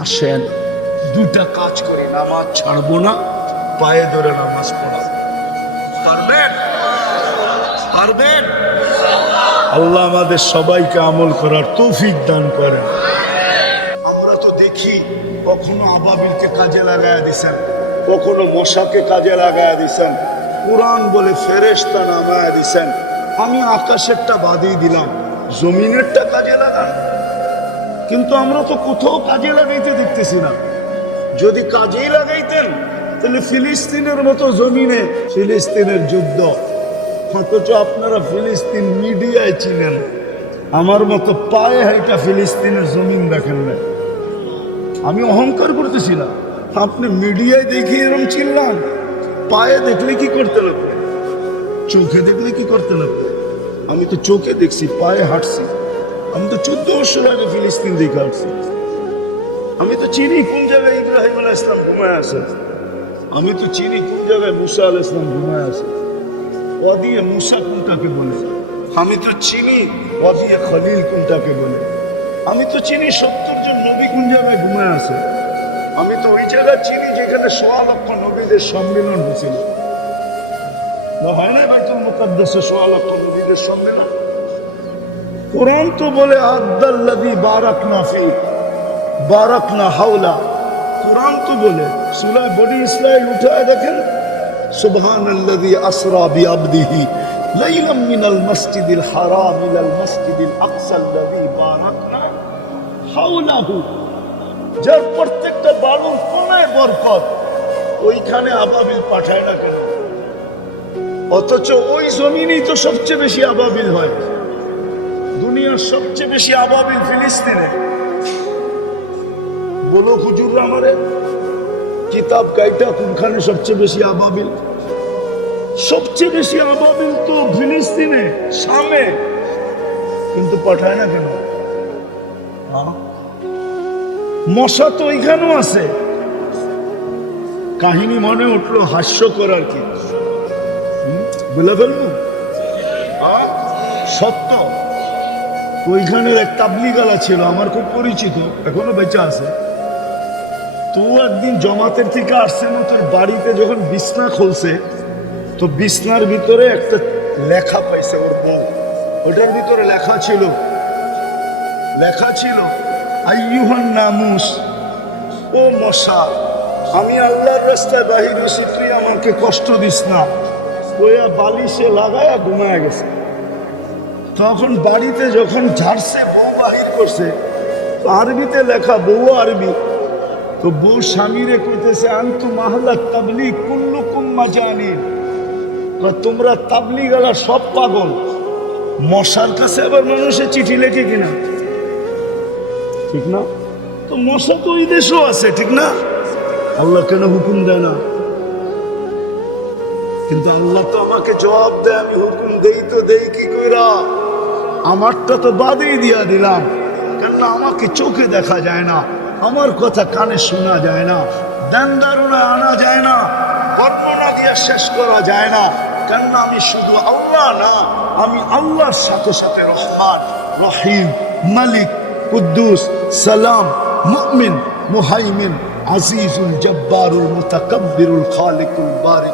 আসেন। দুটা কাজ করি নামাজ ছাড়বো না, পায়ে ধরে নামাজ পড়াবো পারবেন? পারবেন? আল্লাহ আমাদের সবাইকে আমল করার তৌফিক দান করেন। আমরা তো দেখি কখনো আবাবিলকে কাজে লাগায় দিছেন, কখনো মশাকে কাজে লাগায় দিছেন, কোরআন বলে ফেরেশতা নামায় দিছেন। আমি আকাশেরটা বাদিয়ে দিলাম, জমিনেরটা কাজে লাগান কিন্তু আমরা তো কোথাও কাজে লাগাইতে দেখতেছি না। যদি কাজেই লাগাইতেন, তাহলে ফিলিস্তিনের মতো জমিনে ফিলিস্তিনের যুদ্ধ। অথচ আপনারা ফিলিস্তিন মিডিয়ায় চিনেন। আমার মতো পায়ে হাইটা ফিলিস্তিনের জমিন দেখেন না। আমি অহংকার করতেছি না। আপনি মিডিয়ায় দেখি এরকম চিনলাম পায়ে দেখলে কি করতে লাগবে? চোখে দেখলে কি করতে লাগবে? আমি তো চোখে দেখছি, পায়ে হাঁটছি। আমি তো চোদ্দ বছর আগে ফিলিস্তিন দেখে আসছি। আমি তো চিনি কোন জায়গায় ইব্রাহিম আলাহ ইসলাম ঘুমায় আছে। আমি তো চিনি কোন জায়গায় মুসা আল ইসলাম ঘুমায় আছে। ওয়াদিয়ে মুসা কোনটাকে বলে? আমি তো চিনি ওয়াদিয়ে খলিল কোনটাকে বলে। আমি তো চিনি সত্তর জন নবী কোন জায়গায় ঘুমায় আছে। আমি তো ওই জায়গা চিনি যেখানে সোয়া লক্ষ নবীদের সম্মেলন হয়েছিল। হয় না বাইতুল মুকাদ্দাসে সোয়া লক্ষ নবীদের সম্মেলন? কোরআন তো বলে আদাল্লাদি বারাক নাফি বারাক না হাওলা। কোরআন তো বলে, সুরা বনি ইসরাইল উঠায় দেখেন সুবহান আল্লাদি আসরা বি আবদিহি লাইলাম মিনাল মসজিদিল হারাম ইলাল মসজিদিল আকসা আল্লাদি বারাকনা হাওলাহু। যার প্রত্যেকটা বালুর কোনায় বরকত, ওইখানে আবাবিল পাঠায় না কেন অথচ ওই জমিনই তো সবচেয়ে বেশি আবাবিল হয়। দুনিয়ার সবচেয়ে বেশি আবাবিল ফিলিস্তিনে। বলো হুজুর আমারে, কিতাব গাইটা কোনখানে সবচেয়ে বেশি আবাবিল? সবচেয়ে বেশি আবাবিল তো ফিলিস্তিনে, সামে। কিন্তু পাঠায় না কেন? মশা তো এখানেও আছে। কাহিনী মনে উঠল হাস্যকর আর কি? বলে ফেলব? সত্য। ওইখানের এক তাবলিগালা ছিল, আমার খুব পরিচিত, এখনও বেঁচে আছে। তো একদিন জমাতের থেকে আসছে না তোর বাড়িতে যখন বিছনা খুলছে, তো বিছনার ভিতরে একটা লেখা পাইছে ওর বউ। ওটার ভিতরে লেখা ছিল লেখা ছিল, আইয়ুহান নামুস, ও মশা, আমি আল্লাহর রাস্তায় বাহির হয়েছি, তুই আমাকে কষ্ট দিস না। ওয়া বালিশে লাগায়া ঘুমায় গেছে। তখন বাড়িতে যখন ঝাড়ছে বউ বাহির করছে, আরবিতে লেখা বউ আরবি, তো বউ স্বামীরে কইতেছে, আন্তু মাহলা তাবলি কুল্লুকুম মাজানি। তোমরা তাবলি গালা সব পাগল। মশার কাছে আবার মানুষের চিঠি লেখে কিনা? ঠিক না? তো মশা তো ওই দেশও আছে, ঠিক না? আল্লাহ কেন হুকুম দেয় না? কিন্তু আল্লাহ তো আমাকে জবাব দেয়, আমি হুকুম দেই তো দেই কি কইরা? আমারটা তো বাদেই দিয়া দিলাম। কেননা আমাকে চোখে দেখা যায় না, আমার কথা কানে শোনা যায় না, দেন দারুণা আনা যায় না, বর্ণনা দিয়ে শেষ করা যায় না। কেননা আমি শুধু আল্লাহ না, আমি আল্লাহর সাথে সাথে রহমান, রহিম, মালিক, কুদ্দুস, সালাম, মুমিন, মুহাইমিন عزيز الجبار المتكبر الخالق البارئ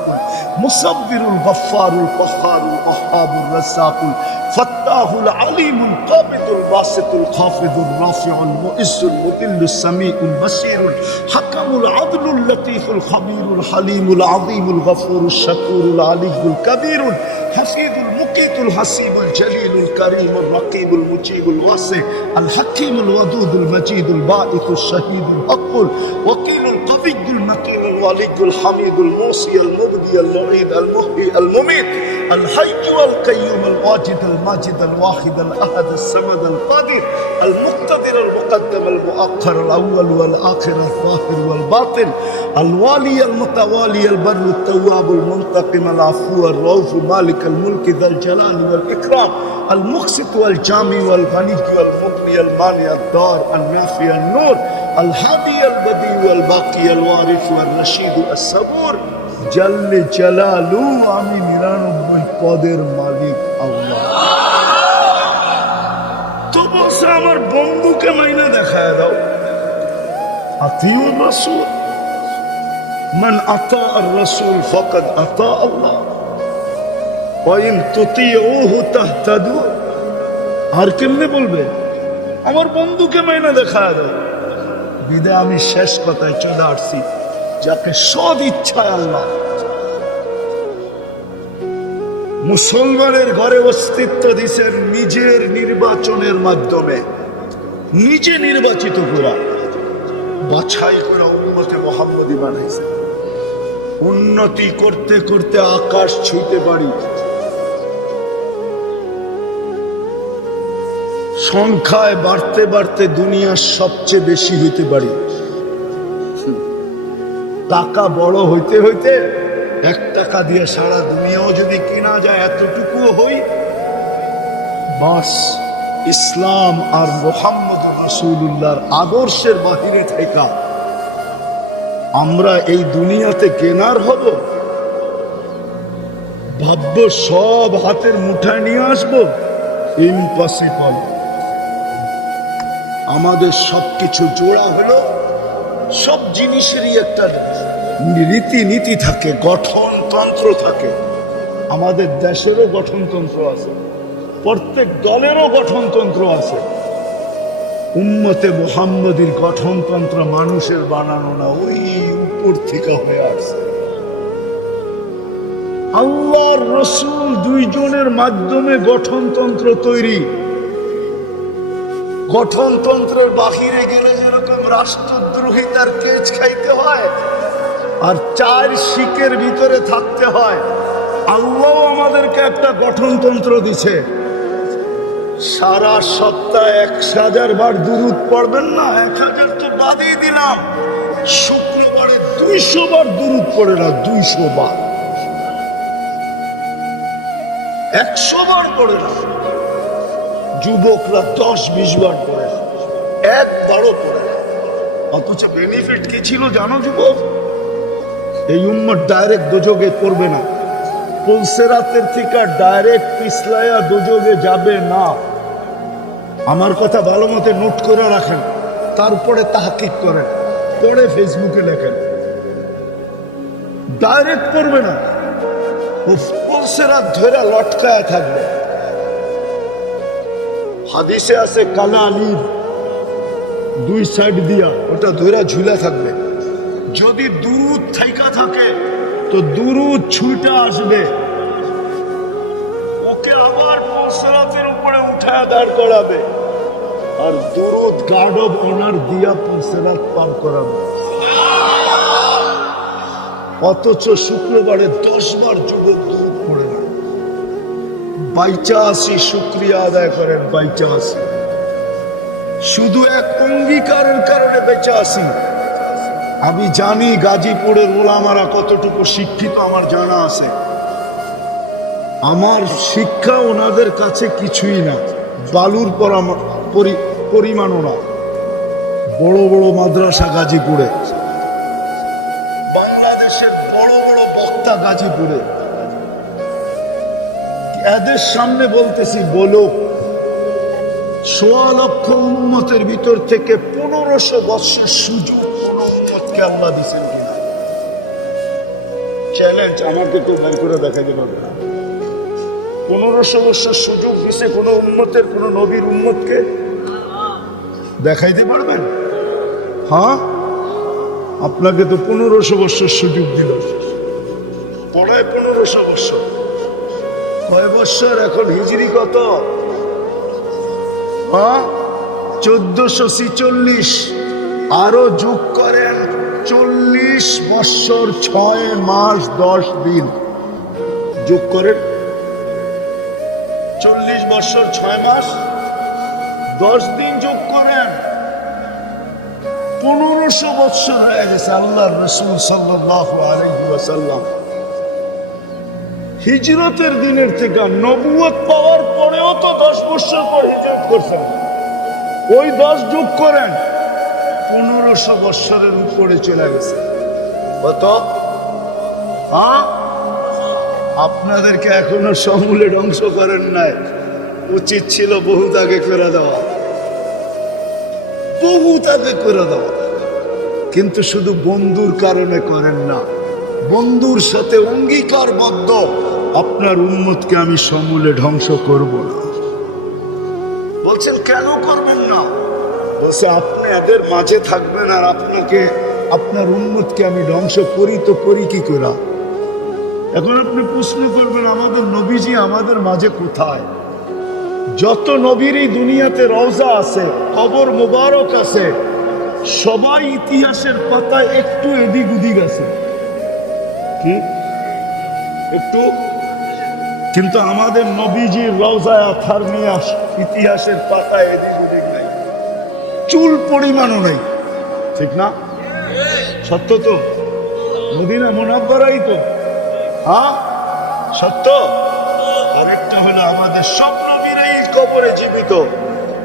المصبر الغفار القهار الوهاب الرزاق الفتاح العليم القابض الباسط الخافض الرافع المؤز المذل السميع البصير الحكم العدل اللطيف الخبير الحليم العظيم الغفور الشكور العلي الكبير الحفيظ المقيت الحسيب الجليل الكريم الرقيب المجيب الواسع الحكيم الودود المجيد الباعث الشهيد الحق الوكيل القوي المتين الولي الحميد الموصي المبدي المعيد المحيي المميت الحي والقيوم الواجد الماجد الواحد الأحد الصمد القادر المقتدر المقدم المؤخر الأول والآخر الظاهر والباطن الوالي المتوالي البر التواب المنتقم العفو الرؤوف مالك الملك ذا الجلال والإكرام المقسط والجامع والغني والمغني المانع الدار النافع النور الهادي البديع الباقي الوارث والرشيد الصبور جل جلالু আমি নিরানব্বই পদের মালিক আল্লাহ তো বলছে আমার বন্ধুকে মাইনা দেখায় দাও আতিউর রাসূল মান আতা আর রাসূল ফাকাদ আতা আল্লাহ ওয়াইন তুতিউহু তাহতাদু আর কেমনে বলবে আমার বন্ধুকে মাইনা দেখা দেয় বিদায় আমি শেষ কথায় চলে আসছি। যাকে সদ ইচ্ছায় আল্লাহ। মুসলমানের ঘরে অস্তিত্ব দিছেন নিজের নির্বাচনের মাধ্যমে। নিজে নির্বাচিত করা। বাছাই করা উন্নতে মোহাম্মদী বানাইছে। উন্নতি করতে করতে আকাশ ছুঁতে পারি। সংখ্যায় বাড়তে বাড়তে দুনিয়ার সবচেয়ে বেশি হইতে পারি। টাকা বড় হইতে হইতে এক টাকা দিয়ে সারা দুনিয়াও যদি কেনা যায় এতটুকু হই। বাস ইসলাম আর মোহাম্মদ রসুল্লাহর আদর্শের বাহিরে থেকে আমরা এই দুনিয়াতে কেনার হব। ভাবব সব হাতের মুঠায় নিয়ে আসব। ইম্পসিবল আমাদের সবকিছু জোড়া হলো, সব জিনিসেরই একটা রীতিনীতি থাকে, গঠনতন্ত্র থাকে। আমাদের দেশেরও গঠনতন্ত্র আছে, প্রত্যেক দলেরও গঠনতন্ত্র আছে। উম্মতে মোহাম্মদীর গঠনতন্ত্র মানুষের বানানো না, ওই উপর থেকে হয়ে আসছে। আল্লাহর রসুল দুইজনের মাধ্যমে গঠনতন্ত্র তৈরি। গঠনতন্ত্রের বাহিরে গেলে যেরকম রাষ্ট্রদ্রোহিতার কেচ খাইতে হয় আর চার শিকের ভিতরে থাকতে হয়, আল্লাহ আমাদেরকে একটা গঠনতন্ত্র দিছে। সারা সপ্তাহে এক হাজার বার দুরুদ পড়বেন না, এক হাজার তো বাদই দিলাম। শুক্রবারে দুইশো বার দুরুদ পড়ে না, দুইশো বার। একশো বার পড়ে না। যুবকরা দশ বিশ বার না একবারও না। অথচ বেনিফিট কি ছিল জানো যুবক? এই উম্মত ডাইরেক্ট দুযোগে পড়বে না। থেকে ডাইরেক্ট দুযোগে যাবে না। আমার কথা ভালো মতো নোট করে রাখেন, তারপরে তাহাকিক করেন, পরে ফেসবুকে লেখেন। ডাইরেক্ট পড়বে না। পুলসেরাত ধরে লটকায় থাকবে। হাদিসে আছে, কালা আলির দুই সাইড দিয়া। ওটা ধরে ঝুলে থাকবে। যদি দুরুদ থাইকা থাকে, তো দুরুদ ছুটে আসবে। ওকে আবার পলসরাতের উপরে উঠায় দাঁড় করাবে। আর দুরুদ গার্ড অফ অনার দিয়া পলসরাত পার করাবে। অথচ শুক্রবারে দশ বার যুবক শুক্রিয়া আদায় করেন শুধু এক অঙ্গীকারের কারণে বেঁচে আমি জানি গাজীপুরের ওলামারা কতটুকু শিক্ষিত, আমার জানা আছে। আমার শিক্ষা ওনাদের কাছে কিছুই না, বালুর পরাম- পরি- পরিমাণও না। বড় বড় মাদ্রাসা গাজীপুরে। বাংলাদেশের বড় বড় বক্তা গাজীপুরে। এদের সামনে বলতেছি, বলো সোয়া লক্ষ উন্মতের ভিতর থেকে পনেরোশো বছর সুযোগ উন্মতকে আল্লাহ দিচ্ছেন চ্যালেঞ্জ আমাকে তো বের করে দেখাইতে পারবে না। পনেরোশো বছর সুযোগ দিছে কোনো উন্মতের কোনো নবীর উন্মতকে দেখাইতে পারবেন হ্যাঁ? আপনাকে তো পনেরোশো বছর সুযোগ দিল। কয় বছর এখন হিজড়ি কত? চোদ্দশো ছিচল্লিশ। আরও যোগ করেন, চল্লিশ বৎসর, ছয় মাস, দশ দিন। যোগ করেন। চল্লিশ বৎসর, ছয় মাস, দশ দিন যোগ করেন। পনেরোশো বৎসর হয়ে গেছে আল্লাহ রসুল সাল্লাহ আলহিম হিজরতের দিনের থেকে নবুয়ত পাওয়ার পরেও তো দশ বছর পর হিজরত করছেন। ওই দশ যোগ করেন, পনেরোশো বৎসরের উপরে চলে গেছে। কত? আপনাদেরকে এখনও সমূলে ধ্বংস করেন নাই। উচিত ছিল বহুত আগে করে দেওয়া। বহুত আগে করে দেওয়া। কিন্তু শুধু বন্ধুর কারণে করেন না। বন্ধুর সাথে অঙ্গীকারবদ্ধ। আপনার উন্মতকে আমি সমূলে ধ্বংস করব না। বলছেন, কেন করবেন না? বলছে, আপনি এদের মাঝে থাকবেন আর আপনাকে, আপনার উন্মতকে আমি ধ্বংস করি তো করি কি করে? এখন আপনি প্রশ্ন করবেন, আমাদের নবীজি আমাদের মাঝে কোথায়? যত নবীর এই দুনিয়াতে রওজা আছে, কবর মোবারক আছে, সবাই ইতিহাসের পাতায় একটু এদিক উদিক আছে। একটু। কিন্তু আমাদের নবীজির রওজায় আথার নিয়ে ইতিহাসের পাতায় এদিক ওদিক নাই। চুল পরিমাণও নাই। ঠিক না? সত্য তো? মদিনা মোনাব্বরাই তো। হ্যাঁ সত্য? আরেকটা হলো আমাদের সব নবীরাই কবরে জীবিত।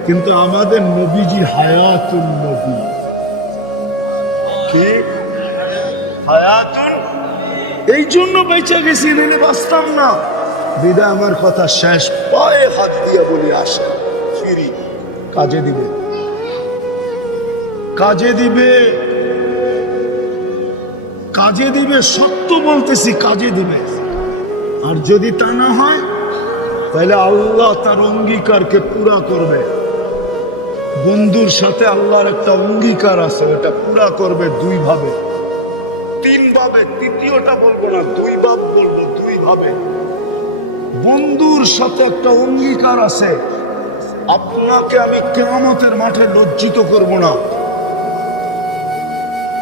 কিন্তু আমাদের নবীজি হায়াতুন নবী। কি? হায়াতুন এই জন্য বেঁচে গেছি, রেলে বাঁচতাম না। বিদা আমার কথা শেষ, পায়ে হাত দিয়ে বলি, আসে, ফিরি। কাজে দিবে। কাজে দিবে। কাজে দিবে, সত্য বলতেছি, কাজে দিবে। আর যদি তা না হয়, তাহলে আল্লাহ তার অঙ্গীকারকে পুরা করবে। বন্ধুর সাথে আল্লাহর একটা অঙ্গীকার আছে, ওটা পুরা করবে দুই ভাবে তিন ভাবে তৃতীয়টা বলব না দুই ভাব বলব দুই ভাবে বন্ধুর সাথে একটা অঙ্গীকার আছে। আপনাকে আমি কেমতের মাঠে লজ্জিত করব না।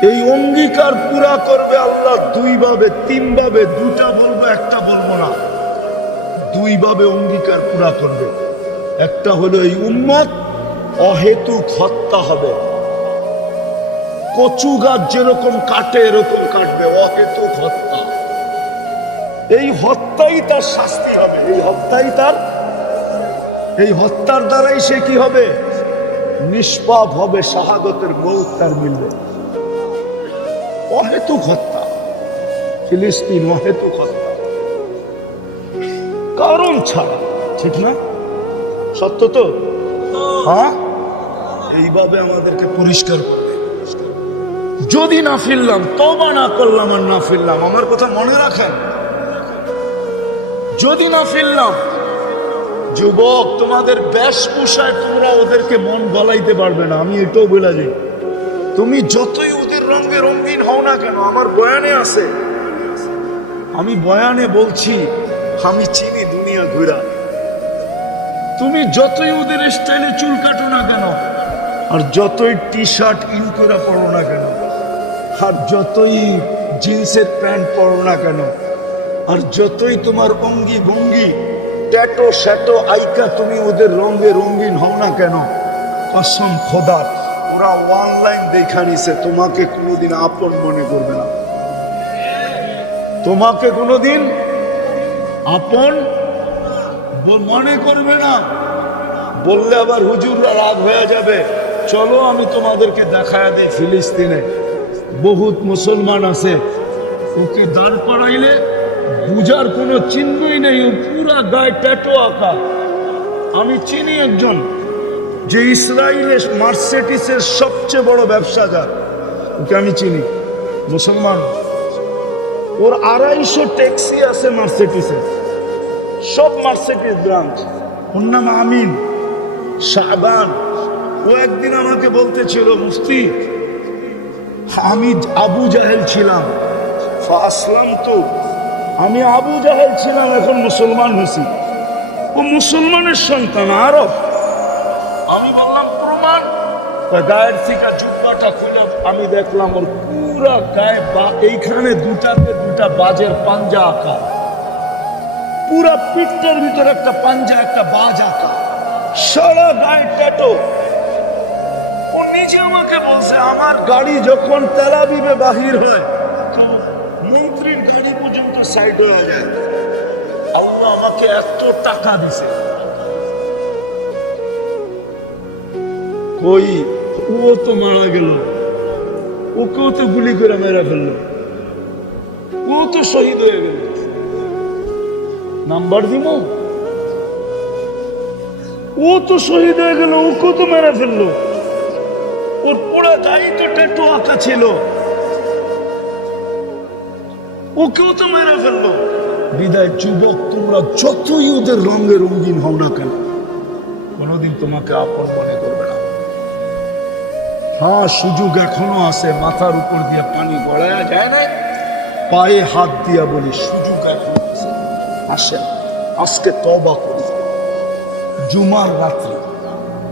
এই অঙ্গীকার পুরা করবে আল্লাহ দুই ভাবে তিন ভাবে দুটা বলব, একটা বলব না। দুই ভাবে অঙ্গীকার পুরা করবে। একটা হলো এই উম্মত, অহেতুক হত্যা হবে। কচু গাছ যেরকম কাটে এরকম কাটবে। অহেতুক হত্যা। এই হত্যাই তার শাস্তি হবে। এই হত্যাই তার এই হত্যার দ্বারাই সে কি হবে? নিষ্পাপ হবে শাহাদতের মৌত তার মিলবে। অহেতুক হত্যা। ফিলিস্তিন অহেতুক হত্যা। কারণ ছাড়া। ঠিক না? সত্য তো? হ্যাঁ? এইভাবে আমাদেরকে পরিষ্কার। যদি না ফিরলাম তবা না করলাম আর না ফিরলাম। আমার কথা মনে রাখেন। যদি না ফিরলাম, যুবক, তোমাদের বেশভূষায় তোমরা ওদেরকে মন গলাইতে পারবে না। আমি এটাও বলে যাই তুমি যতই ওদের রঙে রঙিন হও না কেন, আমার বয়ানে আছে। আমি বয়ানে বলছি, আমি চিনি দুনিয়া ঘুরা। তুমি যতই ওদের স্টাইলে চুল কাটো না কেন, আর যতই টি শার্ট ইন করে পড়ো না কেন আর যতই জিন্সের প্যান্ট পরো না কেন, আর যতই তোমার অঙ্গি ভঙ্গি, ট্যাটো শ্যাটো আইকা তুমি ওদের রঙে রঙিন হও না কেন, কসম খোদার ওরা অনলাইন দেখা নিছে, তোমাকে কোনোদিন আপন মনে করবে না। তোমাকে কোনোদিন আপন মনে করবে না। বললে আবার হুজুররা রাগ হয়ে যাবে। চলো আমি তোমাদেরকে দেখায় দিই ফিলিস্তিনে। বহুত মুসলমান আছে। ওকে দাঁড় করাইলে বুঝার কোনো চিহ্নই নেই, ও পুরা গায়ে ট্যাটো আঁকা। আমি চিনি একজন, যে ইসরায়েলে মার্সেটিসের সবচেয়ে বড় ব্যবসাদার। ওকে আমি চিনি, মুসলমান। ওর আড়াইশো ট্যাক্সি আছে মার্সেটিসের সব মার্সেটিস ব্রাঞ্চ। ওর নাম আমিন, শাহবান। ও একদিন আমাকে বলতেছিল, মুফতি আমি আবু জাহেল ছিলাম। আসলাম তো। আমি আবু জাহেল ছিলাম এখন মুসলমান হয়েছি। ও মুসলমানের সন্তান আরব। আমি বললাম প্রমাণ। তা গায়ের থেকে জুব্বাটা খুলে আমি দেখলাম ওর পুরা গায়ে বা- এইখানে দুটাতে দুটা বাজের পাঞ্জা আঁকা। পুরা পিঠটার ভিতরে একটা পাঞ্জা একটা বাজ আঁকা। সারা গায়ে ট্যাটো। নিজে আমাকে বলছে, আমার গাড়ি যখন তেলাবিবে বাহির হয়, তো মন্ত্রীর গাড়ি পর্যন্ত সাইড হয়ে যায়। আল্লাহ আমাকে এত টাকা দিছে। কই? ও তো মারা গেল। ওকেও তো গুলি করে মেরে ফেলল। ও তো শহীদ হয়ে গেল। নাম্বার দিব ও তো শহীদ হয়ে গেল, ওকেও তো মেরে ফেলল। পুরো আঁকা ছিল। ওকেও তো মেরে বিদায় যুবক, তোমরা যতই ওদের রঙে রঙিন হও না কেন, কোনোদিন তোমাকে আপন মনে করবে না। হ্যাঁ সুযোগ এখনও আছে, মাথার উপর দিয়ে পানি গড়ায়া যায় না পায়ে হাত দিয়া বলি, সুযোগ এখনও আছে। আসেন আজকে তবা করি জুমার রাত্রে।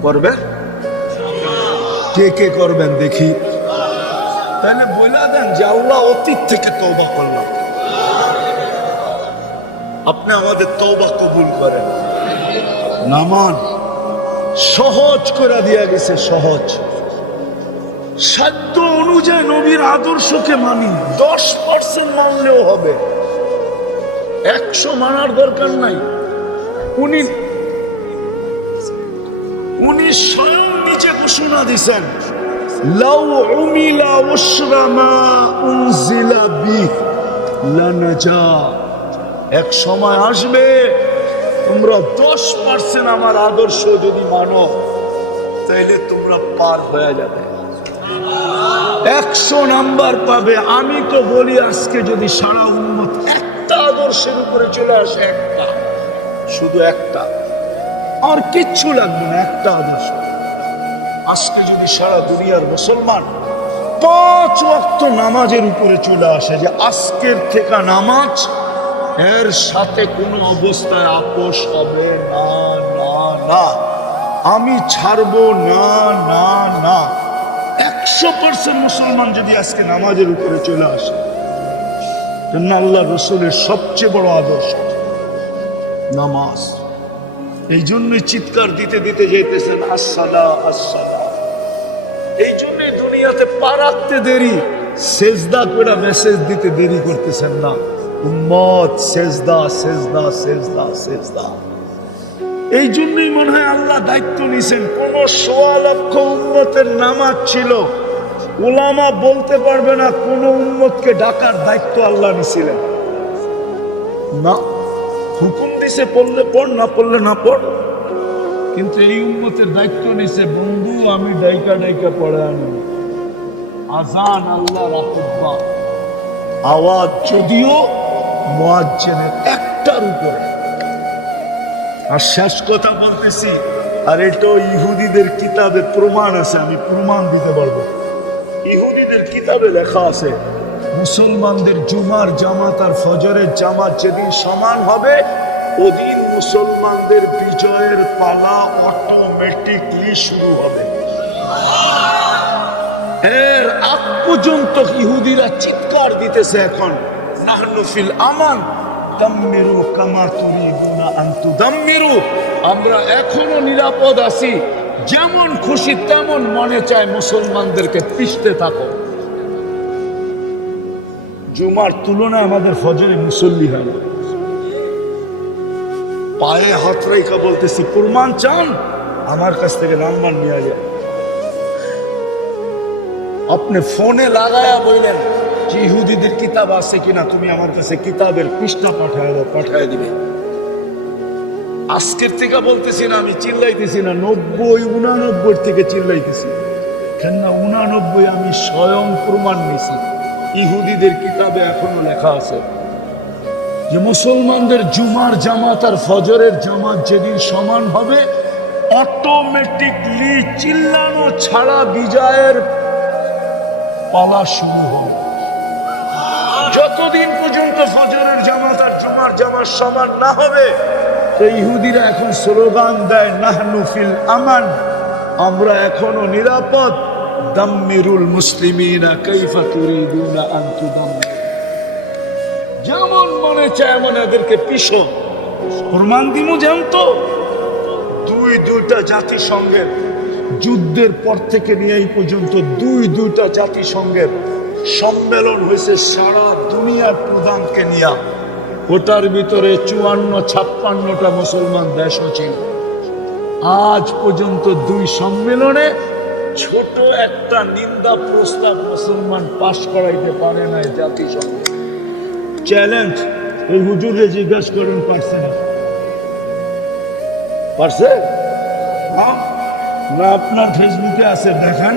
করবে? কে কে করবেন দেখি। তাহলে বলে দেন যে আল্লাহ অতীত থেকে তওবা করলাম। আপনি আমাদের তওবা কবুল করেন। নামান সহজ করে দিয়া গেছে, সহজ। সাধ্য অনুযায়ী নবীর আদর্শকে মানি, দশ পার্সেন্ট মানলেও হবে। একশো মানার দরকার নাই। উনি উনি ঘোষণা দিছেন, লাউ এক সময় আসবে, তোমরা দশ পার্সেন্ট আমার আদর্শ যদি মানো, তাইলে তোমরা পার হয়ে যাবে। একশো নাম্বার পাবে, আমি তো বলি আজকে যদি সারা উন্মত একটা আদর্শের উপরে চলে আসে, একটা, শুধু একটা। আর কিচ্ছু লাগবে না, একটা আদর্শ। আজকে যদি সারা দুনিয়ার মুসলমান পাঁচ ওয়াক্ত নামাজের উপরে চলে আসে যে আজকের থেকে নামাজ, এর সাথে কোনো অবস্থায় আপোষ হবে না না না। আমি ছাড়বো না না না। একশো পার্সেন্ট মুসলমান যদি আজকে নামাজের উপরে চলে আসে জন্য আল্লাহ রসুলের সবচেয়ে বড় আদর্শ নামাজ। এই জন্যই চিৎকার দিতে দিতে যেতেছেন আসসালা আসসালা এই জন্য দুনিয়াতে পারাকতে দেরি, সেজদা করে মেসেজ দিতে দেরি করতেছেন না। উম্মত, সেজদা সেজদা সেজদা সেজদা। এই জন্যই মনে হয় আল্লাহ দায়িত্ব নিছেন। কোন সোয়া লক্ষ উন্মতের নামাজ ছিল ওলামা বলতে পারবে না কোন উন্মতকে ডাকার দায়িত্ব আল্লাহ নিছিলেন। না, হুকুম দিছে, পড়লে পড়, না পড়লে না পড়। কিন্তু এই উন্মতের দায়িত্ব নিছে, বন্ধু, আমি ডাইকা ডাইকা পড়ে আনি। আজান আল্লাহ আওয়াজ যদিও মোয়াজ্জেনের একটার উপরে। আর শেষ কথা বলতেছি, আর এটা ইহুদিদের কিতাবে প্রমাণ আছে, আমি প্রমাণ দিতে পারব। ইহুদিদের কিতাবে লেখা আছে, মুসলমানদের জুমার জামাত আর ফজরের জামাত যেদিন সমান হবে, ওদিন মুসলমানদের বিজয়ের পালা অটোমেটিকলি শুরু হবে। এর আগ পর্যন্ত ইহুদিরা চিৎকার দিতেছে এখন। নাহনু ফিল আমান, দাম্মিরু কামা তুরিদুনা আন তুদাম্মিরু আমরা এখনও নিরাপদ আছি, যেমন খুশি তেমন মনে চায় মুসলমানদেরকে পিষতে থাকো। জুমার তুলনায় আমাদের ফজরে মুসল্লি হয় পায়ে হাত রেখা বলতেছি প্রমাণ চান, আমার কাছ থেকে নাম্বার নিয়ে যায় আপনি ফোনে লাগায়া বললেন যে ইহুদিদের কিতাব আছে কিনা? তুমি আমার কাছে কিতাবের পৃষ্ঠা পাঠায় দাও, পাঠায় দিবে। আজকের থেকে বলতেছি না, আমি চিল্লাইতেছি না, নব্বই, উনানব্বই থেকে চিল্লাইতেছি। কেন উনানব্বই আমি স্বয়ং প্রমাণ নিছি ইহুদিদের কিতাবে এখনও লেখা আছে। যে মুসলমানদের জুমার জামাত আর ফজরের জামাত যেদিন সমান হবে অটোমেটিকলি চিল্লানো ছাড়া বিজয়ের পালা শুরু হবে। যতদিন পর্যন্ত ফজরের জামাত আর জুমার জামাত সমান না হবে তো ইহুদিরা এখন স্লোগান দেয়, নাহনু ফিল আমান। আমরা এখনও নিরাপদ। দাম্মিরুল মুসলিমিনা কাইফা তুরিদুনা আন তুদাম্মিরু যেমন মনে চায় এমন এদেরকে পিছন প্রমাণ দিমু যেমন তো। দুই দুইটা জাতিসংঘের যুদ্ধের পর থেকে নিয়ে এই পর্যন্ত দুই দুইটা জাতিসংঘের সম্মেলন হয়েছে সারা দুনিয়ার প্রধানকে নিয়ে। ওটার ভিতরে চুয়ান্ন ছাপ্পান্নটা মুসলমান দেশও ছিল আজ পর্যন্ত দুই সম্মেলনে ছোট একটা নিন্দা প্রস্তাব মুসলমান পাশ করাইতে পারে না জাতিসংঘ। চ্যালেঞ্জ এই হুজুরে জিজ্ঞাসা করুন পারছে না। পারছে? না আপনার ফেসবুকে আছে দেখান।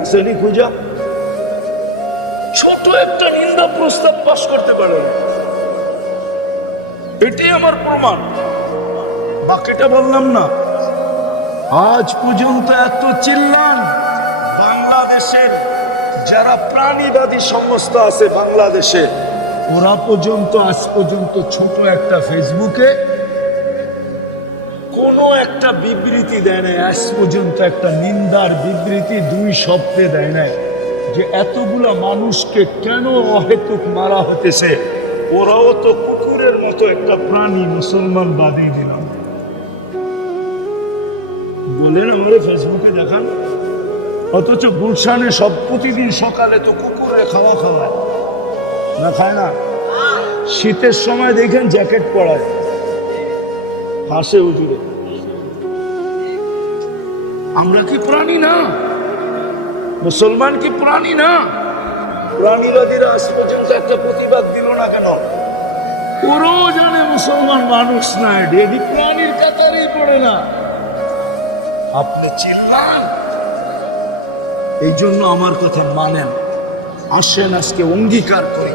আসেনি খুঁজা। ছোট একটা নিন্দা প্রস্তাব পাশ করতে পারে না। এটাই আমার প্রমাণ। বাকিটা বললাম না। আজ পর্যন্ত এত চিল্লান। বাংলাদেশের যারা প্রাণীবাদী সংস্থা আছে বাংলাদেশে ওরা পর্যন্ত, আজ পর্যন্ত ছোট একটা ফেসবুকে কোনো একটা বিবৃতি দেয় নাই। আজ পর্যন্ত একটা নিন্দার বিবৃতি দুই শব্দে দেয় নাই যে এতগুলো মানুষকে কেন অহেতুক মারা হতেছে? ওরাও তো কুকুরের মতো একটা প্রাণী মুসলমান বাদই দিলাম বলেন আমার ফেসবুকে দেখান। অথচ গুলশানে সব প্রতিদিন সকালে তো কুকুরে খাওয়া খাওয়ায়। না, খায় না। শীতের সময় দেখেন জ্যাকেট পরায়। হাসে উজুরে আমরা কি প্রাণী না? মুসলমান কি প্রাণী না? প্রাণীবাদীরা আজ পর্যন্ত একটা প্রতিবাদ দিল না কেন? ওরাও জানে মুসলমান মানুষ না এটি প্রাণীর কাতারেই পড়ে না। আপনি চিল্লান। এই জন্য আমার কথা মানেন। আসেন আজকে অঙ্গীকার করি।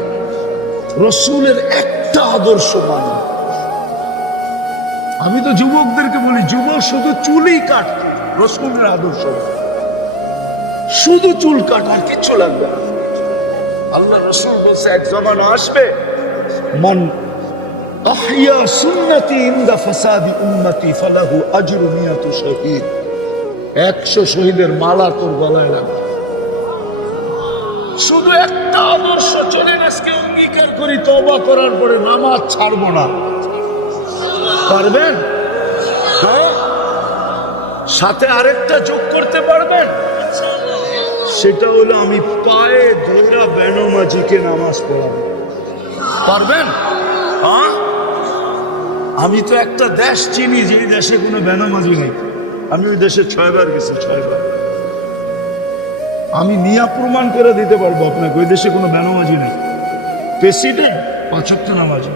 রসুলের একটা আদর্শ মানেন আমি তো যুবকদেরকে বলি, যুবক শুধু চুলই কাট রসুলের আদর্শ মানে। শুধু চুল কাট কিচ্ছু লাগবে আল্লাহ রসুল বলছে, এক জমানো আসবে, মন আহিয়া সুন্নতি ইন্দা ফাসাদি উন্নতি ফালাহু আজরু মিয়াতু শহীদ। একশো শহীদের মালা তোর গলায় লাগবে। শুধু একটা আদর্শ চলে আজকে অঙ্গীকার করি তবা করার পরে নামাজ ছাড়বো না। পারবেন? হ্যাঁ? সাথে আরেকটা যোগ করতে পারবেন? সেটা হলো আমি পায়ে ধৈরা বেনমাজিকে নামাজ পড়াবো। পারবেন? হ্যাঁ? আমি তো একটা দেশ চিনি যে দেশে কোনো বেনামাজি নেই। আমি ওই দেশে ছয়বার গেছি, ছয়বার। আমি নিয়া প্রমাণ করে দিতে পারব আপনাকে, ওই দেশে কোনো বেনামাজি নেই। প্রেসিডেন্ট, পাঁচক্ত নামাজি।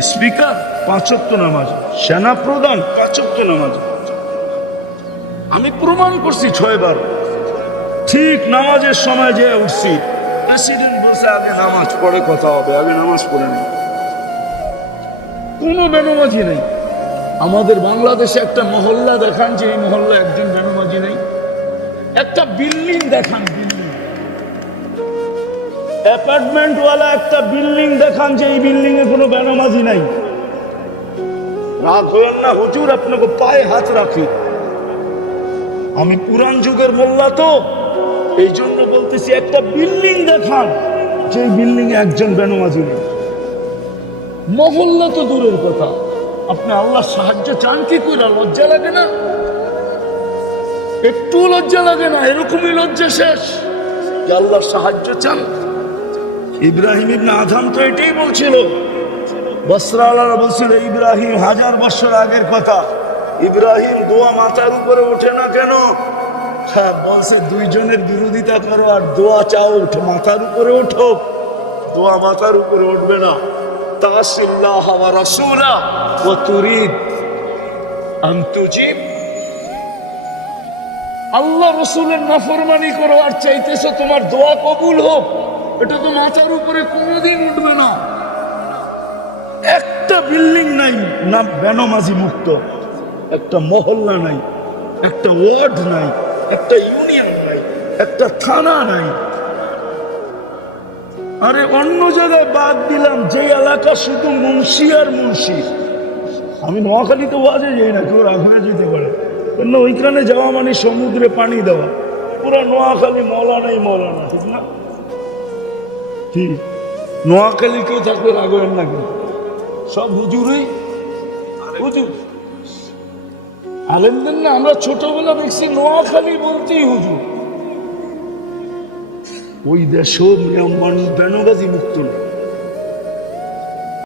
স্পিকার, পাঁচক্ত নামাজ। সেনা প্রধান পাঁচক্ত নামাজ। আমি প্রমাণ করছি ছয়বার। ঠিক নামাজের সময় যে উঠছি, প্রেসিডেন্ট বলছে আগে নামাজ পড়ে কথা হবে, আগে নামাজ পড়ে নেই কোনো বেনমাজি নেই। আমাদের বাংলাদেশে একটা মহল্লা দেখান যে এই মহল্লা একজন বেনমাজি নেই। একটা বিল্ডিং দেখান বিল্ডিং অ্যাপার্টমেন্ট ওয়ালা একটা বিল্ডিং দেখান যে এই বিল্ডিং এ কোনো বেনামাজি নাই। রাগ হইয়েন না, হুজুর, আপনাকে পায়ে হাত রাখি। আমি পুরান যুগের মোল্লা তো, এই জন্য বলতেছি একটা বিল্ডিং দেখান যে বিল্ডিং এ একজন বেনামাজি নেই। মহল্লা তো দূরের কথা। আপনি আল্লাহ সাহায্য চান কি করে লজ্জা লাগে না? একটু লজ্জা লাগে না, এরকমই লজ্জা শেষ। আল্লাহ সাহায্য চান। ইব্রাহিম ইবনে আধাম তো এটাই বলছিল। বসরা আল্লাহ বলছিল, ইব্রাহিম হাজার বছর আগের কথা। ইব্রাহিম দোয়া মাথার উপরে ওঠে না কেন? হ্যাঁ বলছে, দুইজনের বিরোধিতা করো আর দোয়া চাও, উঠে, মাথার উপরে ওঠো দোয়া মাথার উপরে উঠবে না। তাসিল্লাহ ওয়া রাসূলা ওয়া তুরিদ। আন তুজিব আল্লাহ রসুলের নাফরমানি করো, আর চাইতেছো তোমার দোয়া কবুল হোক। এটা তো মাথার উপরে কোনোদিন উঠবে না। একটা বিল্ডিং নাই, না বেনমাজি মুক্ত, একটা মহল্লা নাই, একটা ওয়ার্ড নাই, একটা ইউনিয়ন নাই, একটা থানা নাই। আরে অন্য জায়গায় বাদ দিলাম, যে এলাকা শুধু মুন্সি আর মুন্সি। আমি নোয়াখালীতে ওয়াজে যাই না, কেউ হয়ে যেতে পারে। ওইখানে যাওয়া মানে সমুদ্রে পানি দেওয়া। পুরো নোয়াখালী, মৌলানাই মৌলানা, ঠিক না? ঠিক নোয়াখালী কেউ থাকলে রাগ হবেন না কিন্তু সব হুজুরই? হুজুর? আলেমদের না, আমরা ছোটবেলা দেখছি নোয়াখালী বলতেই হুজুর। ওই দেশ দেশও বেনবাজি মুক্ত নেই।